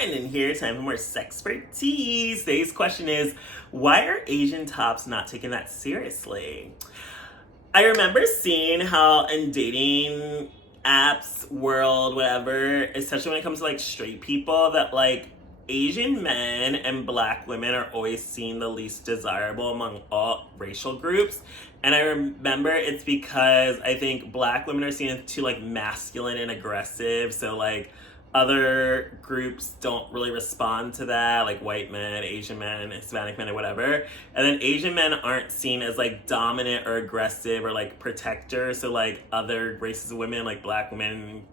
and here time for more SexxxPerTease. Today's question is, why are Asian tops not taking that seriously? I remember seeing how in dating apps, world, whatever, especially when it comes to like straight people, that like Asian men and black women are always seen the least desirable among all racial groups. And I remember it's because I think black women are seen as too like masculine and aggressive. So like other groups don't really respond to that, like white men, Asian men, Hispanic men, or whatever. And then Asian men aren't seen as like dominant or aggressive or like protectors. So like other races of women, like black women,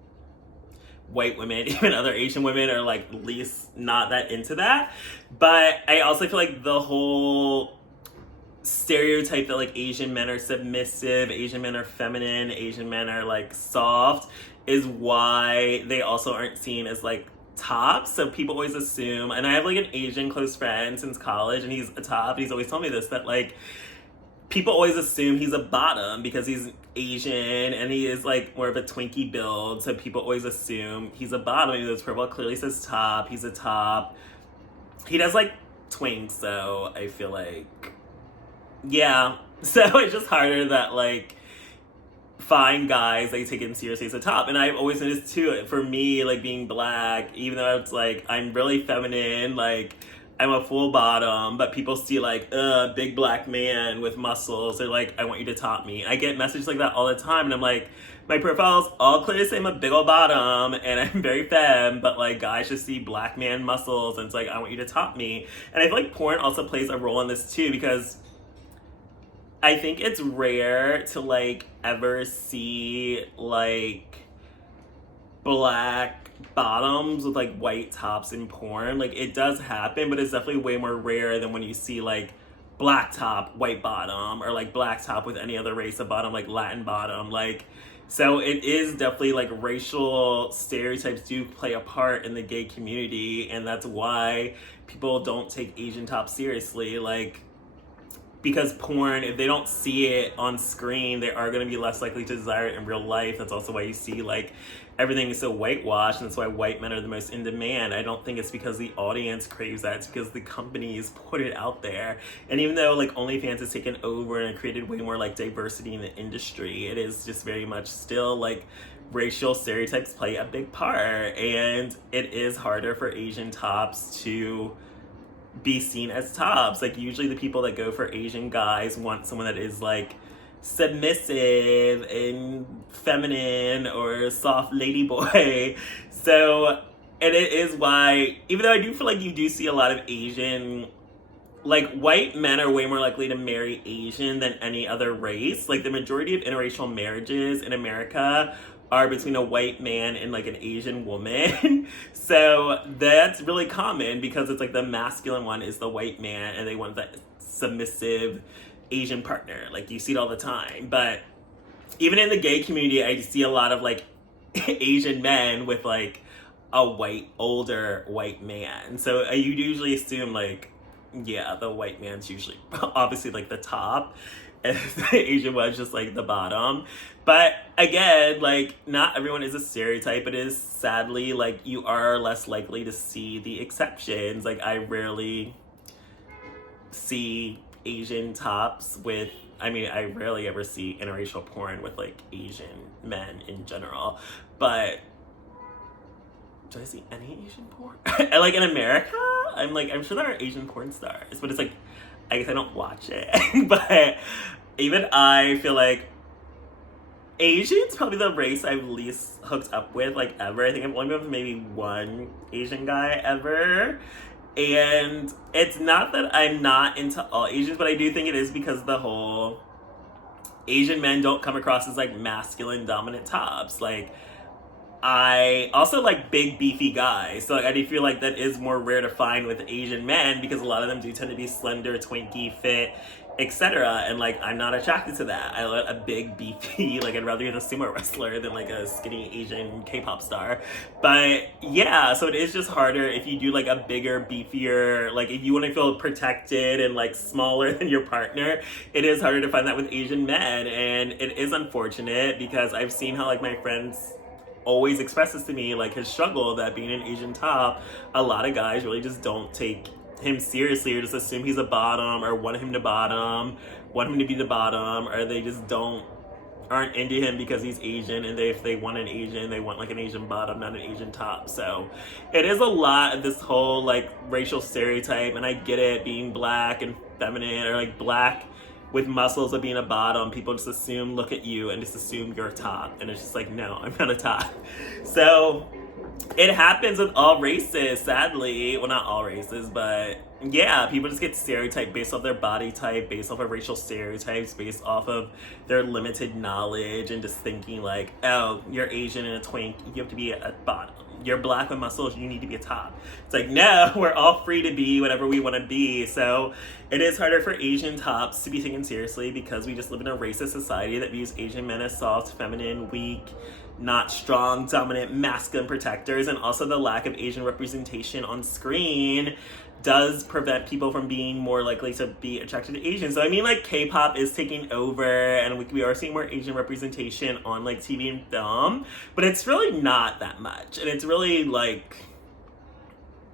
white women, even other Asian women are like least not that into that. But I also feel like the whole stereotype that like Asian men are submissive, Asian men are feminine, Asian men are like soft is why they also aren't seen as like tops. So people always assume, and I have like an Asian close friend since college and he's a top, and he's always told me this, that like people always assume he's a bottom because he's Asian and he is like more of a Twinkie build. So people always assume he's a bottom. Even though his profile clearly says top, he's a top. He does like twinks, so I feel like, yeah. So it's just harder that like fine guys like take it seriously as a top. And I've always noticed too, for me, like being black, even though it's like I'm really feminine, like I'm a full bottom, but people see like big black man with muscles. They're like, I want you to top me. I get messages like that all the time, and I'm like, my profile's all clear to say I'm a big old bottom and I'm very femme, but like guys just see black man muscles and it's like, I want you to top me. And I feel like porn also plays a role in this too, because I think it's rare to like ever see like black bottoms with like white tops in porn. Like it does happen, but it's definitely way more rare than when you see like black top, white bottom, or like black top with any other race of bottom, like Latin bottom. Like, so it is definitely like racial stereotypes do play a part in the gay community, and that's why people don't take Asian tops seriously. Like, because porn, if they don't see it on screen, they are going to be less likely to desire it in real life. That's also why you see like everything is so whitewashed, and that's why white men are the most in demand. I don't think it's because the audience craves that. It's because the companies put it out there. And even though like OnlyFans has taken over and created way more like diversity in the industry, it is just very much still like racial stereotypes play a big part. And it is harder for Asian tops to be seen as tops. Like usually the people that go for Asian guys want someone that is like submissive and feminine or soft ladyboy. So, and it is why, even though I do feel like you do see a lot of Asian, like white men are way more likely to marry Asian than any other race. Like the majority of interracial marriages in America are between a white man and like an Asian woman. So that's really common because it's like the masculine one is the white man and they want that submissive Asian partner. Like you see it all the time. But even in the gay community, I see a lot of like Asian men with like a white, older white man. So you usually assume like, yeah, the white man's usually obviously like the top, and the Asian one's just like the bottom. But again, like not everyone is a stereotype. It is sadly like you are less likely to see the exceptions. Like I rarely see Asian tops with, I mean, I rarely ever see interracial porn with like Asian men in general. But do I see any Asian porn? And like in America, I'm sure there are Asian porn stars, but it's like, I guess I don't watch it. But even I feel like Asian's probably the race I've least hooked up with, like ever. I think I've only been with maybe one Asian guy ever. And it's not that I'm not into all Asians, but I do think it is because the whole Asian men don't come across as like masculine dominant tops. Like I also like big beefy guys, so like, I do feel like that is more rare to find with Asian men because a lot of them do tend to be slender, twinky, fit, etc. And like I'm not attracted to that. I like a big beefy, like I'd rather be a sumo wrestler than like a skinny Asian K-pop star. But yeah, so it is just harder if you do like a bigger, beefier, like if you want to feel protected and like smaller than your partner, it is harder to find that with Asian men. And it is unfortunate because I've seen how like my friends always expresses to me like his struggle that being an Asian top, a lot of guys really just don't take him seriously or just assume he's a bottom or want him to be the bottom, or they just aren't into him because he's Asian, and if they want an Asian, they want like an Asian bottom, not an Asian top. So it is a lot of this whole like racial stereotype, and I get it, being black and feminine, or like black with muscles of being a bottom, people just look at you and just assume you're a top, and it's just like, no, I'm not a top. So it happens with all races, sadly. Well, not all races, but yeah, people just get stereotyped based off their body type, based off of racial stereotypes, based off of their limited knowledge, and just thinking like, oh, you're Asian and a twink, you have to be a bottom. You're black with muscles, you need to be a top. It's like, no, we're all free to be whatever we want to be. So it is harder for Asian tops to be taken seriously because we just live in a racist society that views Asian men as soft, feminine, weak, not strong, dominant, masculine protectors. And also the lack of Asian representation on screen does prevent people from being more likely to be attracted to Asians. So I mean, like, K-pop is taking over, and we are seeing more Asian representation on like TV and film, but it's really not that much, and it's really like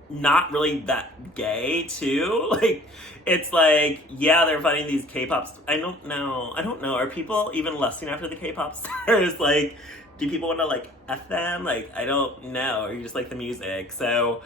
not really that gay too. Like, it's like, yeah, they're finding these K-pop I don't know, are people even lusting after the K-pop stars? Like, do people want to like F them? Like, I don't know, or you just like the music? So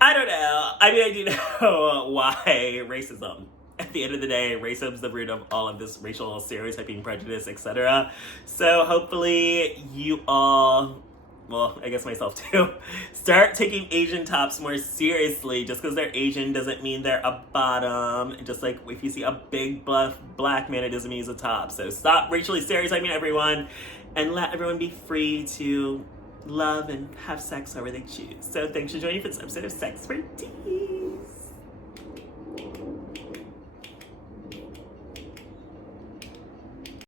I don't know. I mean, I do know why racism. At the end of the day, racism is the root of all of this racial stereotyping, prejudice, etc. So hopefully you all, well, I guess myself too, start taking Asian tops more seriously. Just because they're Asian doesn't mean they're a bottom. Just like if you see a big buff black man, it doesn't mean he's a top. So stop racially stereotyping everyone and let everyone be free to love and have sex however they choose. So thanks for joining for this episode of Sex for Tea.